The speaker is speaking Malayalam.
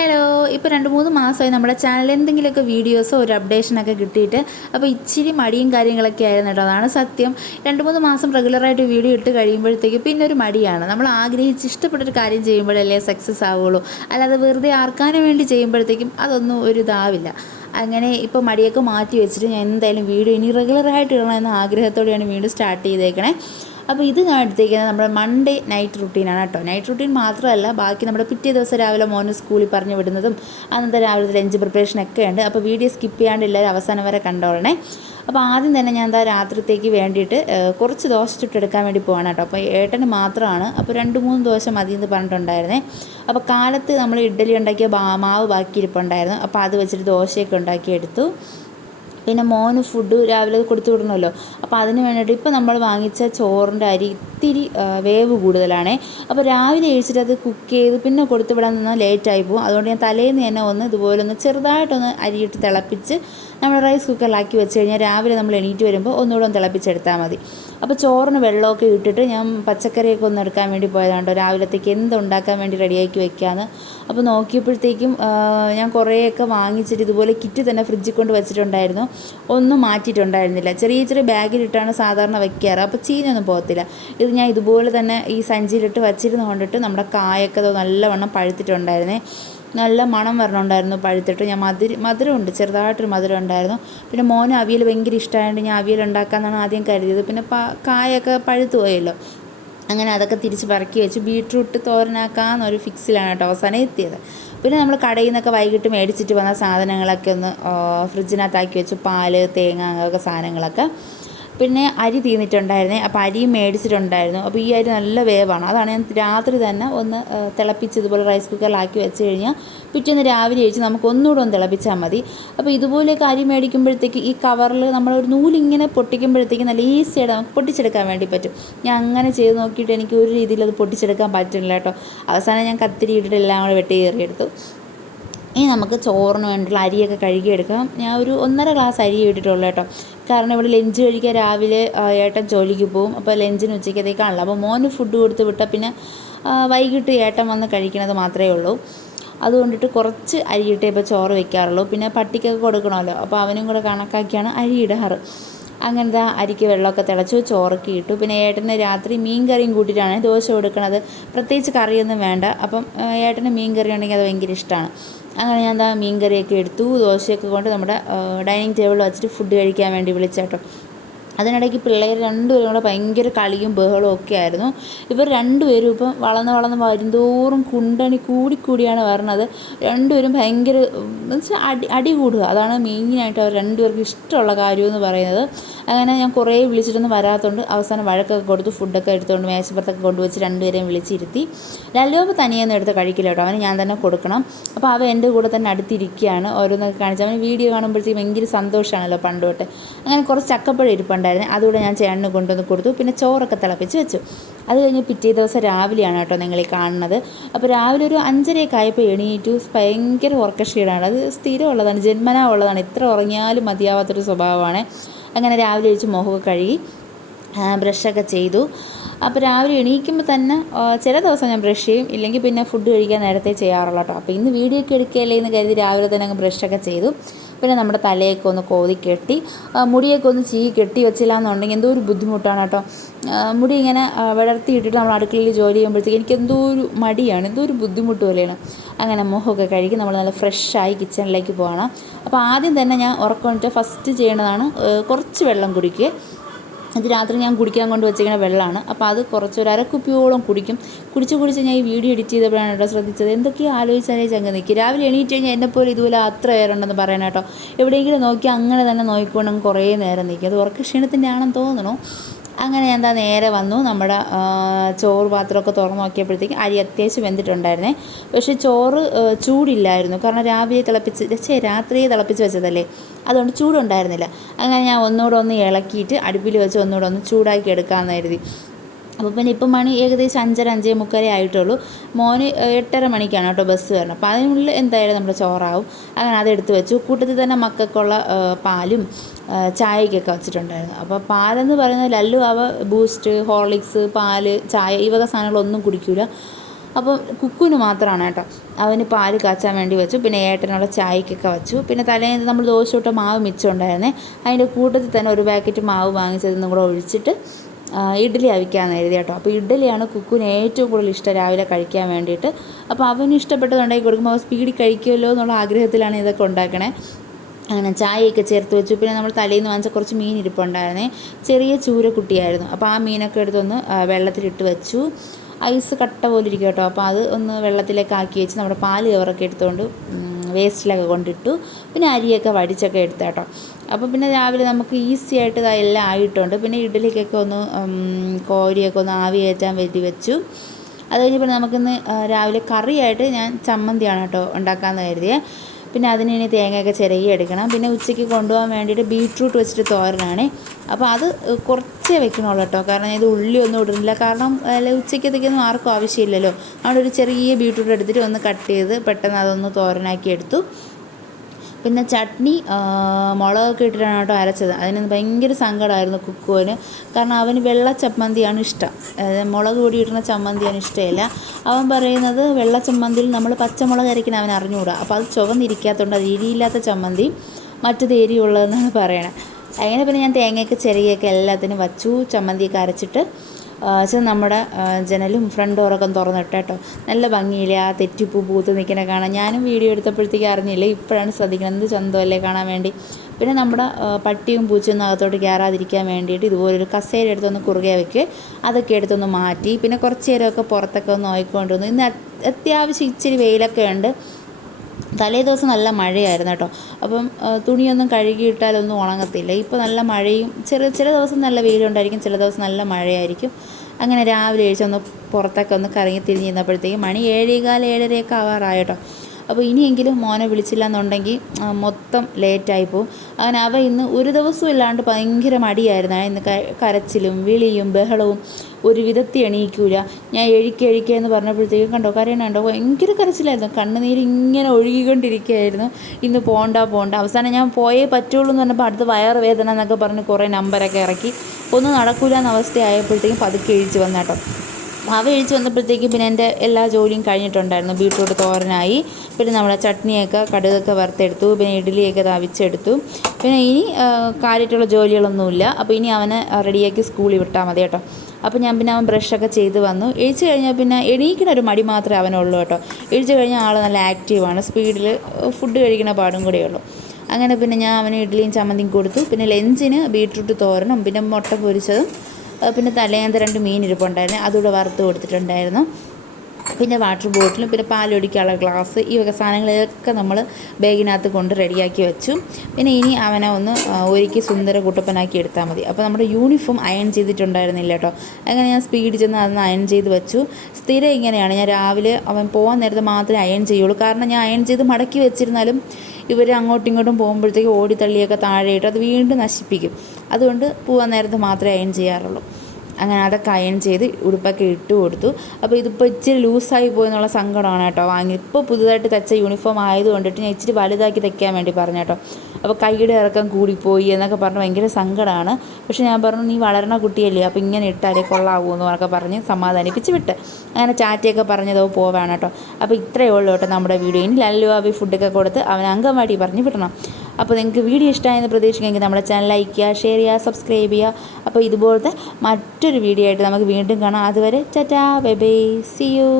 ഹലോ ഇപ്പോൾ രണ്ട് മൂന്ന് മാസമായി നമ്മുടെ ചാനലിൽ എന്തെങ്കിലുമൊക്കെ വീഡിയോസോ ഒരു അപ്ഡേഷനൊക്കെ കിട്ടിയിട്ട് അപ്പോൾ ഇച്ചിരി മടിയും കാര്യങ്ങളൊക്കെ ആയിരുന്നു കേട്ടോ. അതാണ് സത്യം. രണ്ട് മൂന്ന് മാസം റെഗുലറായിട്ട് വീഡിയോ ഇട്ട് കഴിയുമ്പോഴത്തേക്ക് പിന്നെ ഒരു മടിയാണ്. നമ്മൾ ആഗ്രഹിച്ച് ഇഷ്ടപ്പെട്ടൊരു കാര്യം ചെയ്യുമ്പോഴല്ലേ സക്സസ് ആവുള്ളൂ. അല്ലാതെ വെറുതെ ആർക്കാനും വേണ്ടി ചെയ്യുമ്പോഴത്തേക്കും അതൊന്നും ഒരു ഇതാവില്ല. അങ്ങനെ ഇപ്പോൾ മടിയൊക്കെ മാറ്റി വെച്ചിട്ട് ഞാൻ എന്തായാലും വീഡിയോ ഇനി റെഗുലറായിട്ട് ഇടണമെന്ന ആഗ്രഹത്തോടെയാണ് വീണ്ടും സ്റ്റാർട്ട് ചെയ്തേക്കണേ. അപ്പോൾ ഇത് എടുത്തേക്കുന്നത് നമ്മുടെ മൺഡേ നൈറ്റ് റുട്ടീനാണ് കേട്ടോ. നൈറ്റ് റുട്ടീൻ മാത്രമല്ല ബാക്കി നമ്മുടെ പിറ്റേ ദിവസം രാവിലെ മോന് സ്കൂളിൽ പറഞ്ഞു വിടുന്നതും അന്നത്തെ രാവിലത്തെ ലഞ്ച് പ്രിപ്പറേഷനൊക്കെ ഉണ്ട്. അപ്പോൾ വീഡിയോ സ്കിപ്പ് ചെയ്യാണ്ട് എല്ലാവരും അവസാനം വരെ കണ്ടോളണേ. അപ്പോൾ ആദ്യം തന്നെ ഞാൻ എന്താ രാത്രിത്തേക്ക് വേണ്ടിയിട്ട് കുറച്ച് ദോശ ചുട്ടെടുക്കാൻ വേണ്ടി പോവാണ് കേട്ടോ. അപ്പോൾ ഏട്ടന് മാത്രമാണ്. അപ്പോൾ രണ്ട് മൂന്ന് ദോശ മതി എന്ന് പറഞ്ഞിട്ടുണ്ടായിരുന്നേ. അപ്പോൾ കാലത്ത് നമ്മൾ ഇഡ്ഡലി ഉണ്ടാക്കിയ മാവ് ബാക്കി ഇരിപ്പുണ്ടായിരുന്നു അപ്പോൾ അത് വെച്ചിട്ട് ദോശയൊക്കെ ഉണ്ടാക്കിയെടുത്തു. പിന്നെ മോന് ഫുഡ് രാവിലെ കൊടുത്തു വിടണമല്ലോ. അപ്പോൾ അതിന് വേണ്ടിയിട്ട് ഇപ്പോൾ നമ്മൾ വാങ്ങിച്ച ചോറിന്റെ അരി ഇത്തിരി വേവ് കൂടുതലാണേ. അപ്പോൾ രാവിലെ കഴിച്ചിട്ട് അത് കുക്ക് ചെയ്ത് പിന്നെ കൊടുത്തു വിടാൻ നിന്നാൽ ലേറ്റായി പോകും. അതുകൊണ്ട് ഞാൻ തലേന്ന് തന്നെ ഒന്ന് ഇതുപോലെ ഒന്ന് ചെറുതായിട്ടൊന്ന് അരിയിട്ട് തിളപ്പിച്ച് നമ്മൾ റൈസ് കുക്കറിലാക്കി വെച്ച് കഴിഞ്ഞാൽ രാവിലെ നമ്മൾ എണീറ്റ് വരുമ്പോൾ ഒന്നുകൂടെ ഒന്ന് തിളപ്പിച്ചെടുത്താൽ മതി. അപ്പോൾ ചോറിന് വെള്ളമൊക്കെ ഇട്ടിട്ട് ഞാൻ പച്ചക്കറിയൊക്കെ ഒന്ന് എടുക്കാൻ വേണ്ടി പോയതാണ്ടോ? രാവിലത്തേക്ക് എന്തുണ്ടാക്കാൻ വേണ്ടി റെഡിയാക്കി വെക്കാമെന്ന് അപ്പോൾ നോക്കിയപ്പോഴത്തേക്കും ഞാൻ കുറേയൊക്കെ വാങ്ങിച്ചിട്ട് ഇതുപോലെ കിറ്റ് തന്നെ ഫ്രിഡ്ജിൽ കൊണ്ട് വെച്ചിട്ടുണ്ടായിരുന്നു. ഒന്നും മാറ്റിയിട്ടുണ്ടായിരുന്നില്ല. ചെറിയ ചെറിയ ബാഗിലിട്ടാണ് സാധാരണ വെക്കാറ്. അപ്പോൾ ചീഞ്ഞൊന്നും പോകത്തില്ല. ഇത് ഞാൻ ഇതുപോലെ തന്നെ ഈ സഞ്ചിയിലിട്ട് വച്ചിരുന്ന് കൊണ്ടിട്ട് നമ്മുടെ കായൊക്കെ നല്ലവണ്ണം പഴുത്തിട്ടുണ്ടായിരുന്നേ. നല്ല മണം വരണമുണ്ടായിരുന്നു പഴുത്തിട്ട്. ഞാൻ മധുര മധുരമുണ്ട് ചെറുതായിട്ടൊരു മധുരം ഉണ്ടായിരുന്നു പിന്നെ മോന് അവിയൽ ഭയങ്കര ഇഷ്ടമായതുകൊണ്ട് ഞാൻ അവിയൽ ഉണ്ടാക്കാമെന്നാണ് ആദ്യം കരുതിയത്. പിന്നെ കായൊക്കെ പഴുത്തു പോയല്ലോ. അങ്ങനെ അതൊക്കെ തിരിച്ച് പറക്കി വെച്ച് ബീട്രൂട്ട് തോരനാക്കാമെന്നൊരു ഫിക്സിലാണ് കേട്ടോ അവസാനം എത്തിയത്. പിന്നെ നമ്മൾ കടയിൽ നിന്നൊക്കെ വൈകിട്ട് മേടിച്ചിട്ട് വന്ന സാധനങ്ങളൊക്കെ ഒന്ന് ഫ്രിഡ്ജിനകത്താക്കി വെച്ച് പാൽ തേങ്ങ അങ്ങനെയൊക്കെ സാധനങ്ങളൊക്കെ പിന്നെ അരി തീർന്നിട്ടുണ്ടായിരുന്നേ അപ്പോൾ അരിയും മേടിച്ചിട്ടുണ്ടായിരുന്നു. അപ്പോൾ ഈ അരി നല്ല വേവാണ്. അതാണ് ഞാൻ രാത്രി തന്നെ ഒന്ന് തിളപ്പിച്ച് ഇതുപോലെ റൈസ് കുക്കറിലാക്കി വെച്ച് കഴിഞ്ഞാൽ പിറ്റേന്ന് രാവിലെ കഴിച്ച് നമുക്ക് ഒന്നുകൂടെ ഒന്ന് തിളപ്പിച്ചാൽ മതി. അപ്പോൾ ഇതുപോലെയൊക്കെ അരി മേടിക്കുമ്പോഴത്തേക്ക് ഈ കവറിൽ നമ്മളൊരു നൂലിങ്ങനെ പൊട്ടിക്കുമ്പോഴത്തേക്ക് നല്ല ഈസിയായിട്ട് നമുക്ക് പൊട്ടിച്ചെടുക്കാൻ വേണ്ടി പറ്റും. ഞാൻ അങ്ങനെ ചെയ്ത് നോക്കിയിട്ട് എനിക്ക് ഒരു രീതിയിൽ അത് പൊട്ടിച്ചെടുക്കാൻ പറ്റുന്നില്ല കേട്ടോ. അവസാനം ഞാൻ കത്തിരി ഇട്ടിട്ട് എല്ലാം കൂടെ വെട്ടി കയറിയെടുത്തു ഇനി നമുക്ക് ചോറിന് വേണ്ടിയിട്ടുള്ള അരിയൊക്കെ കഴുകിയെടുക്കാം. ഞാൻ ഒരു ഒന്നര ഗ്ലാസ് അരി ഇട്ടിട്ടുള്ളൂ കേട്ടോ. കാരണം ഇവിടെ ലഞ്ച് കഴിക്കാൻ രാവിലെ ഏട്ടൻ ജോലിക്ക് പോകും അപ്പോൾ ലഞ്ചിന് ഉച്ചയ്ക്കത്തേക്കാണല്ലോ. അപ്പോൾ മോന് ഫുഡ് കൊടുത്ത് വിട്ടാൽ പിന്നെ വൈകിട്ട് ഏട്ടൻ വന്ന് കഴിക്കണത് മാത്രമേ ഉള്ളൂ. അതുകൊണ്ടിട്ട് കുറച്ച് അരിയിട്ടേ ഇപ്പോൾ ചോറ് വെക്കാറുള്ളൂ. പിന്നെ പട്ടിക്കൊക്കെ കൊടുക്കണമല്ലോ. അപ്പോൾ അവനും കൂടെ കണക്കാക്കിയാണ് അരി ഇടാറ്. അങ്ങനത്തെ അരിക്ക് വെള്ളമൊക്കെ തിളച്ചു ചോറൊക്കെ ഇട്ടു. പിന്നെ ഏട്ടന് രാത്രി മീൻ കറിയും കൂട്ടിയിട്ടാണ് ദോശ കൊടുക്കണത്. പ്രത്യേകിച്ച് കറിയൊന്നും വേണ്ട. അപ്പം ഏട്ടന് മീൻ കറി ഉണ്ടെങ്കിൽ അത് ഭയങ്കര ഇഷ്ടമാണ്. അങ്ങനെ ഞാൻ എന്താ മീൻ കറിയൊക്കെ എടുത്തു ദോശയൊക്കെ കൊണ്ട് നമ്മുടെ ഡൈനിങ് ടേബിളിൽ വെച്ചിട്ട് ഫുഡ് കഴിക്കാൻ വേണ്ടി വിളിച്ചേട്ടോ. അതിനിടയ്ക്ക് പിള്ളേർ രണ്ടുപേരും കൂടെ ഭയങ്കര കളിയും ബഹളവും ഒക്കെ ആയിരുന്നു. ഇവർ രണ്ടുപേരും ഇപ്പം വളർന്ന് വളർന്ന് വരുന്തോറും കുണ്ടണി കൂടിക്കൂടിയാണ് വരണത് രണ്ടുപേരും ഭയങ്കര എന്ന് വെച്ചാൽ അടി അടി കൂടുക. അതാണ് മെയിനായിട്ട് അവർ രണ്ടുപേർക്കും ഇഷ്ടമുള്ള കാര്യം എന്ന് പറയുന്നത്. അങ്ങനെ ഞാൻ കുറേ വിളിച്ചിട്ടൊന്നും വരാത്തതുകൊണ്ട് അവസാനം വഴക്കൊക്കെ കൊടുത്ത് ഫുഡൊക്കെ എടുത്തുകൊണ്ട് മേശപ്പുറത്തൊക്കെ കൊണ്ടുവച്ച് രണ്ടുപേരെയും വിളിച്ചിരുത്തി. ലല്ലോപ്പ് തനിയൊന്നും എടുത്ത് കഴിക്കില്ല കേട്ടോ. അവന് ഞാൻ തന്നെ കൊടുക്കണം. അപ്പോൾ അവൻ എന്റെ കൂടെ തന്നെ അടുത്തിരിക്കുകയാണ് ഓരോന്നൊക്കെ കാണിച്ച്. അവന് വീഡിയോ കാണുമ്പോഴത്തേക്കും ഭയങ്കര സന്തോഷമാണല്ലോ പണ്ട് അങ്ങനെ കുറച്ച് ചക്കപ്പഴം ഇരിപ്പുണ്ടായിരുന്നു അതുകൂടെ ഞാൻ ചേട്ടന് കൊണ്ടുവന്ന് കൊടുത്തു. പിന്നെ ചോറൊക്കെ തിളപ്പിച്ച് വെച്ചു. അത് കഴിഞ്ഞ് പിറ്റേ ദിവസം രാവിലെയാണ് കേട്ടോ നിങ്ങൾ ഈ കാണുന്നത്. അപ്പോൾ രാവിലെ ഒരു അഞ്ചരയൊക്കെ ആയപ്പോൾ എണീറ്റു. ഭയങ്കര ഉറക്കക്ഷീണമാണ്. അത് സ്ഥിരമുള്ളതാണ്. ജന്മനാ ഉള്ളതാണ്. ഇത്ര ഉറങ്ങിയാലും മതിയാവാത്തൊരു സ്വഭാവമാണ്. അങ്ങനെ രാവിലെ ഒഴിച്ച് മുഖമൊക്കെ കഴുകി ബ്രഷൊക്കെ ചെയ്തു. അപ്പോൾ രാവിലെ എണീക്കുമ്പോൾ തന്നെ ചില ദിവസം ഞാൻ ബ്രഷ് ചെയ്യും. ഇല്ലെങ്കിൽ പിന്നെ ഫുഡ് കഴിക്കാൻ നേരത്തെ ചെയ്യാറുള്ളൂ കേട്ടോ. അപ്പോൾ ഇന്ന് വീഡിയോ ഒക്കെ എടുക്കുകയല്ലേ എന്ന് കരുതി രാവിലെ തന്നെ അങ്ങ് ബ്രഷൊക്കെ ചെയ്തു. പിന്നെ നമ്മുടെ തലയൊക്കെ ഒന്ന് കോതി കെട്ടി മുടിയൊക്കെ ഒന്ന് ചീ കെട്ടി വെച്ചില്ല എന്നുണ്ടെങ്കിൽ എന്തോ ഒരു ബുദ്ധിമുട്ടാണ് കേട്ടോ. മുടി ഇങ്ങനെ വിടർത്തിയിട്ടിട്ട് നമ്മൾ അടുക്കളയിൽ ജോലി ചെയ്യുമ്പോഴത്തേക്ക് എനിക്ക് എന്തോ ഒരു മടിയാണ് എന്തോ ഒരു ബുദ്ധിമുട്ട് പോലെയാണ്. അങ്ങനെ മുഖമൊക്കെ കഴുകി നമ്മൾ നല്ല ഫ്രഷായി കിച്ചണിലേക്ക് പോകണം. അപ്പോൾ ആദ്യം തന്നെ ഞാൻ ഉറക്കം ഫസ്റ്റ് ചെയ്യേണ്ടതാണ് കുറച്ച് വെള്ളം കുടിക്കുക. അത് രാത്രി ഞാൻ കുടിക്കാൻ കൊണ്ട് വെച്ചിരിക്കുന്ന വെള്ളമാണ്. അപ്പോൾ അത് കുറച്ച് ഒരു അരക്കുപ്പിയോളം കുടിക്കും. കുടിച്ച് കുടിച്ച് ഞാൻ ഈ വീഡിയോ എഡിറ്റ് ചെയ്തപ്പോഴാണ് കേട്ടോ ശ്രദ്ധിച്ചത്. എന്തൊക്കെയോ ആലോചിച്ചാലേ ചങ്ങ നിൽക്കും. രാവിലെ എണീറ്റ് കഴിഞ്ഞാൽ എന്നെപ്പോലെ ഇതുപോലെ അത്ര ഏറുണ്ടെന്ന് പറയണം കേട്ടോ. എവിടെയെങ്കിലും നോക്കി അങ്ങനെ തന്നെ നോക്കിക്കൊണ്ട് കുറേ നേരം നിൽക്കും. അത് ഉറക്ക ക്ഷീണത്തിന്റെ ആണെന്ന് തോന്നണു. അങ്ങനെ ഞാൻ എന്താ നേരെ വന്നു. നമ്മുടെ ചോറ് പാത്രമൊക്കെ തുറന്ന് നോക്കിയപ്പോഴത്തേക്ക് അരി അത്യാവശ്യം വെന്തിട്ടുണ്ടായിരുന്നേ. പക്ഷേ ചോറ് ചൂടില്ലായിരുന്നു. കാരണം രാവിലെ തിളപ്പിച്ച് ചേ രാത്രിയെ തിളപ്പിച്ച് വെച്ചതല്ലേ. അതുകൊണ്ട് ചൂടുണ്ടായിരുന്നില്ല. അങ്ങനെ ഞാൻ ഒന്നുകൂടെ ഒന്ന് ഇളക്കിയിട്ട് അടുപ്പിൽ വെച്ച് ഒന്നുകൂടെ ഒന്ന് ചൂടാക്കി എടുക്കാമെന്ന് കരുതി. അപ്പോൾ പിന്നെ ഇപ്പം മണി ഏകദേശം അഞ്ചര അഞ്ചേ മുക്കാലേ ആയിട്ടുള്ളൂ. മോന് എട്ടര മണിക്കാണ് കേട്ടോ ബസ് വരണം അപ്പോൾ അതിനുള്ളിൽ എന്തായാലും നമ്മുടെ ചോറാവും. അങ്ങനെ അതെടുത്ത് വെച്ചു. കൂട്ടത്തിൽ തന്നെ മക്കൾക്കുള്ള പാലും ചായക്കൊക്കെ വെച്ചിട്ടുണ്ടായിരുന്നു. അപ്പോൾ പാലെന്ന് പറയുന്നത് ലല്ലു അവ ബൂസ്റ്റ് ഹോർലിക്സ് പാൽ ചായ ഈ വക സാധനങ്ങളൊന്നും കുടിക്കില്ല അപ്പോൾ കുക്കുവിന് മാത്രമാണ് കേട്ടോ. അവന് പാൽ കാച്ചാൻ വേണ്ടി വെച്ചു. പിന്നെ ഏട്ടനുള്ള ചായക്കൊക്കെ വെച്ചു. പിന്നെ തലേന്ന് നമ്മൾ ദോശ ഇട്ട മാവ് മിച്ചം ഉണ്ടായിരുന്നേ. അതിന്റെ കൂട്ടത്തിൽ തന്നെ ഒരു പാക്കറ്റ് മാവ് വാങ്ങിച്ചതെന്നും കൂടെ ഒഴിച്ചിട്ട് ഇഡ്ഡലി അവിക്കാമെന്ന് കരുതി കേട്ടോ. അപ്പോൾ ഇഡ്ഡലിയാണ് കുക്കുവിന് ഏറ്റവും കൂടുതൽ ഇഷ്ടം രാവിലെ കഴിക്കാൻ വേണ്ടിയിട്ട്. അപ്പോൾ അവന് ഇഷ്ടപ്പെട്ടതുണ്ടെങ്കിൽ കൊടുക്കുമ്പോൾ അവൻ സ്പീഡിൽ കഴിക്കുമല്ലോ എന്നുള്ള ആഗ്രഹത്തിലാണ് ഇതൊക്കെ ഉണ്ടാക്കണേ. അങ്ങനെ ചായയൊക്കെ ചേർത്ത് വെച്ചു. പിന്നെ നമ്മൾ തലേന്ന് വാങ്ങിച്ച കുറച്ച് മീൻ ഇരിപ്പുണ്ടായിരുന്നേ. ചെറിയ ചൂരക്കുട്ടിയായിരുന്നു അപ്പോൾ ആ മീനൊക്കെ എടുത്തൊന്ന് വെള്ളത്തിലിട്ട് വെച്ചു. ഐസ് കട്ട പോലെ ഇരിക്കും കേട്ടോ. അപ്പോൾ അത് ഒന്ന് വെള്ളത്തിലേക്ക് ആക്കി വെച്ച് നമ്മുടെ പാൽ കവറൊക്കെ എടുത്തുകൊണ്ട് വേസ്റ്റിലൊക്കെ കൊണ്ടിട്ടു. പിന്നെ അരിയൊക്കെ വടിച്ചൊക്കെ എടുത്ത കേട്ടോ അപ്പോൾ പിന്നെ രാവിലെ നമുക്ക് ഈസി ആയിട്ട് എല്ലാം ആയിട്ടുണ്ട്. പിന്നെ ഇഡ്ഡലിക്കൊക്കെ ഒന്ന് കോരിയൊക്കെ ഒന്ന് ആവി കയറ്റാൻ വേണ്ടി വെച്ചു. അത് കഴിഞ്ഞപ്പോൾ നമുക്കിന്ന് രാവിലെ കറിയായിട്ട് ഞാൻ ചമ്മന്തിയാണ് കേട്ടോ ഉണ്ടാക്കാമെന്ന് കരുതിയേ. പിന്നെ അതിന് ഇനി തേങ്ങയൊക്കെ ചിരകി എടുക്കണം. പിന്നെ ഉച്ചയ്ക്ക് കൊണ്ടുപോകാൻ വേണ്ടിയിട്ട് ബീട്രൂട്ട് വെച്ചിട്ട് തോരനാണ്. അപ്പോൾ അത് കുറച്ചേ വെക്കണുള്ളൂ കേട്ടോ. കാരണം ഇത് ഉള്ളി ഒന്നും ഇടുന്നില്ല. കാരണം ഉച്ചയ്ക്ക് ഉച്ചയ്ക്കത്തേക്കൊന്നും ആർക്കും ആവശ്യമില്ലല്ലോ. അവിടെ ഒരു ചെറിയ ബീട്രൂട്ട് എടുത്തിട്ട് ഒന്ന് കട്ട് ചെയ്ത് പെട്ടെന്ന് അതൊന്ന് തോരനാക്കി എടുത്തു. പിന്നെ ചട്നി മുളക് മുളകൊക്കെ ഇട്ടിട്ടാണ് കേട്ടോ അരച്ചത്. അതിന് ഭയങ്കര സങ്കടമായിരുന്നു കുക്കുവിന്. കാരണം അവന് വെള്ള ചമ്മന്തിയാണ് ഇഷ്ടം. മുളക് പൊടി ഇടുന്ന ചമ്മന്തിയാണ് ഇഷ്ടമില്ല. അവൻ പറയുന്നത് വെള്ള ചമ്മന്തിയിൽ നമ്മൾ പച്ചമുളക് അരയ്ക്കണ അവൻ അറിഞ്ഞുകൂടാ. അപ്പോൾ അത് ചുവന്നിരിക്കാത്തതുകൊണ്ട് അത് എരിയില്ലാത്ത ചമ്മന്തി മറ്റു എരിയുള്ളതെന്നാണ് പറയണത് അങ്ങനെ പിന്നെ ഞാൻ തേങ്ങയൊക്കെ ചെറിയൊക്കെ എല്ലാത്തിനും വച്ചു ചമ്മന്തിയൊക്കെ അരച്ചിട്ട് പക്ഷേ നമ്മുടെ ജനലും ഫ്രണ്ട് ഡോറൊക്കെ തുറന്നിട്ട് കേട്ടോ. നല്ല ഭംഗിയില്ല ആ തെറ്റിപ്പൂ പൂത്ത് നിൽക്കണ കാണാൻ. ഞാനും വീഡിയോ എടുത്തപ്പോഴത്തേക്ക് അറിഞ്ഞില്ല ഇപ്പോഴാണ് ശ്രദ്ധിക്കുന്നത് എന്ത് ചന്തമല്ലേ കാണാൻ വേണ്ടി. പിന്നെ നമ്മുടെ പട്ടിയും പൂച്ചയൊന്നും അകത്തോട്ട് കയറാതിരിക്കാൻ വേണ്ടിയിട്ട് ഇതുപോലൊരു കസേര എടുത്തൊന്ന് കുറുകെ വെക്കുക അതൊക്കെ എടുത്തൊന്ന് മാറ്റി. പിന്നെ കുറച്ച് നേരമൊക്കെ പുറത്തൊക്കെ ഒന്ന് നോക്കിക്കൊണ്ടുവന്നു ഇന്ന് അത്- അത്യാവശ്യം ഇച്ചിരി വെയിലൊക്കെ ഉണ്ട്. തലേ ദിവസം നല്ല മഴയായിരുന്നു കേട്ടോ. അപ്പം തുണിയൊന്നും കഴുകിയിട്ടാൽ ഒന്നും ഉണങ്ങത്തില്ല. ഇപ്പോൾ നല്ല മഴയും ചെറിയ ചില ദിവസം നല്ല വെയിലുണ്ടായിരിക്കും ചില ദിവസം നല്ല മഴയായിരിക്കും. അങ്ങനെ രാവിലെ എഴുതി ഒന്ന് പുറത്തൊക്കെ ഒന്ന് കറങ്ങി തിരിഞ്ഞ് നിന്നപ്പോഴത്തേക്കും മണി ഏഴേകാൽ ഏഴരയൊക്കെ ആവാറായി കേട്ടോ. അപ്പോൾ ഇനിയെങ്കിലും മോനെ വിളിച്ചില്ല എന്നുണ്ടെങ്കിൽ മൊത്തം ലേറ്റായി പോകും അങ്ങനെ അവ ഇന്ന് ഒരു ദിവസവും ഇല്ലാണ്ട് ഭയങ്കര മടിയായിരുന്നു. ഇന്ന് കരച്ചിലും വിളിയും ബഹളവും ഒരു വിധത്തിൽ എണീക്കൂല. ഞാൻ എഴുക്കി എഴുക്കുക എന്ന് പറഞ്ഞപ്പോഴത്തേക്കും കണ്ടോ കരയണ കണ്ടോ ഭയങ്കര കരച്ചിലായിരുന്നു. കണ്ണുനീര് ഇങ്ങനെ ഒഴുകിക്കൊണ്ടിരിക്കുകയായിരുന്നു. ഇന്ന് പോണ്ട പോണ്ട. അവസാനം ഞാൻ പോയേ പറ്റുള്ളൂ എന്ന് പറഞ്ഞപ്പോൾ അടുത്ത് വയറുവേദന എന്നൊക്കെ പറഞ്ഞ് കുറേ നമ്പരൊക്കെ ഇറക്കി. ഒന്നും നടക്കൂല എന്ന അവസ്ഥയായപ്പോഴത്തേക്കും പതുക്കെ എഴുതി വന്നു കേട്ടോ. അവ എഴുതി വന്നപ്പോഴത്തേക്ക് പിന്നെ എന്റെ എല്ലാ ജോലിയും കഴിഞ്ഞിട്ടുണ്ടായിരുന്നു. ബീട്രൂട്ട് തോരനായി. പിന്നെ നമ്മുടെ ചട്നിയൊക്കെ കടുകൊക്കെ വറുത്തെടുത്തു. പിന്നെ ഇഡ്ഡലിയൊക്കെ തവിച്ചെടുത്തു പിന്നെ ഇനി കാര്യമായിട്ടുള്ള ജോലികളൊന്നുമില്ല. അപ്പോൾ ഇനി അവനെ റെഡിയാക്കി സ്കൂളിൽ വിട്ടാൽ മതി കേട്ടോ. അപ്പോൾ ഞാൻ പിന്നെ അവൻ ബ്രഷൊക്കെ ചെയ്ത് വന്നു. എഴിച്ച് കഴിഞ്ഞാൽ പിന്നെ എണീക്കുന്ന ഒരു മടി മാത്രമേ അവനുള്ളൂ കേട്ടോ. എഴിച്ച് കഴിഞ്ഞാൽ ആൾ നല്ല ആക്റ്റീവാണ്. സ്പീഡിൽ ഫുഡ് കഴിക്കുന്ന പാടും കൂടെ ഉള്ളൂ. അങ്ങനെ പിന്നെ ഞാൻ അവന് ഇഡ്ഡലിയും ചമ്മന്തിയും കൊടുത്തു. പിന്നെ ലഞ്ചിന് ബീട്രൂട്ട് തോരണം പിന്നെ മുട്ട പൊരിച്ചതും പിന്നെ തലേന്ത് രണ്ട് മീൻ ഇരിപ്പുണ്ടായിരുന്നു. അതുകൂടെ വറുത്ത് കൊടുത്തിട്ടുണ്ടായിരുന്നു. പിന്നെ വാട്ടർ ബോട്ടിലും പിന്നെ പാലൊടിക്കാനുള്ള ഗ്ലാസ് ഈ വക സാധനങ്ങളൊക്കെ നമ്മൾ ബാഗിനകത്ത് കൊണ്ട് റെഡിയാക്കി വെച്ചു. പിന്നെ ഇനി അവനെ ഒന്ന് ഒരുക്കി സുന്ദര കുട്ടപ്പനാക്കി എടുത്താൽ മതി. അപ്പോൾ നമ്മുടെ യൂണിഫോം അയൺ ചെയ്തിട്ടുണ്ടായിരുന്നില്ല കേട്ടോ. അങ്ങനെ ഞാൻ സ്പീഡ് ചെന്ന് അതൊന്ന് അയൺ ചെയ്ത് വെച്ചു. സ്ഥിരം ഇങ്ങനെയാണ്. ഞാൻ രാവിലെ അവൻ പോകാൻ നേരത്തെ മാത്രമേ അയൺ ചെയ്യുള്ളൂ. കാരണം ഞാൻ അയൺ ചെയ്ത് മടക്കി വെച്ചിരുന്നാലും ഇവർ അങ്ങോട്ടും ഇങ്ങോട്ടും പോകുമ്പോഴത്തേക്ക് ഓടിത്തള്ളിയൊക്കെ താഴെയിട്ട് അത് വീണ്ടും നശിപ്പിക്കും. അതുകൊണ്ട് പോകാൻ നേരത്ത് മാത്രമേ അയൺ ചെയ്യാറുള്ളൂ. അങ്ങനെ അതൊക്കെ അയൺ ചെയ്ത് ഉടുപ്പൊക്കെ ഇട്ട് കൊടുത്തു. അപ്പോൾ ഇതിപ്പോൾ ഇച്ചിരി ലൂസായി പോയെന്നുള്ള സങ്കടമാണ് കേട്ടോ വാങ്ങി. ഇപ്പോൾ പുതുതായിട്ട് തച്ച യൂണിഫോം ആയതുകൊണ്ടിട്ട് ഞാൻ ഇച്ചിരി വലുതാക്കി തയ്ക്കാൻ വേണ്ടി പറഞ്ഞു കേട്ടോ. അപ്പോൾ കൈയുടെ ഇറക്കം കൂടിപ്പോയി എന്നൊക്കെ പറഞ്ഞ് ഭയങ്കര സങ്കടമാണ്. പക്ഷേ ഞാൻ പറഞ്ഞു നീ വളരണ കുട്ടിയല്ലേ അപ്പോൾ ഇങ്ങനെ ഇട്ടാലേ കൊള്ളാവൂ എന്ന് പറഞ്ഞ് സമാധാനിപ്പിച്ച് വിട്ട്. അങ്ങനെ ചാറ്റയൊക്കെ പറഞ്ഞതോ പോവാണ് കേട്ടോ. അപ്പോൾ ഇത്രയേ ഉള്ളൂ കേട്ടോ നമ്മുടെ വീഡിയോ. ഇനി ലല്ലു ആവി ഫുഡൊക്കെ കൊടുത്ത് അവൻ അംഗൻവാടി പറഞ്ഞ് വിടണം. അപ്പോൾ നിങ്ങൾക്ക് വീഡിയോ ഇഷ്ടമായെന്ന് പ്രതീക്ഷിക്കുമെങ്കിൽ നമ്മുടെ ചാനൽ ലൈക്ക് ചെയ്യുക ഷെയർ ചെയ്യുക സബ്സ്ക്രൈബ് ചെയ്യുക. അപ്പോൾ ഇതുപോലത്തെ മറ്റൊരു വീഡിയോ ആയിട്ട് നമുക്ക് വീണ്ടും കാണാം. അതുവരെ ചറ്റാ ബൈ ബൈ സി യു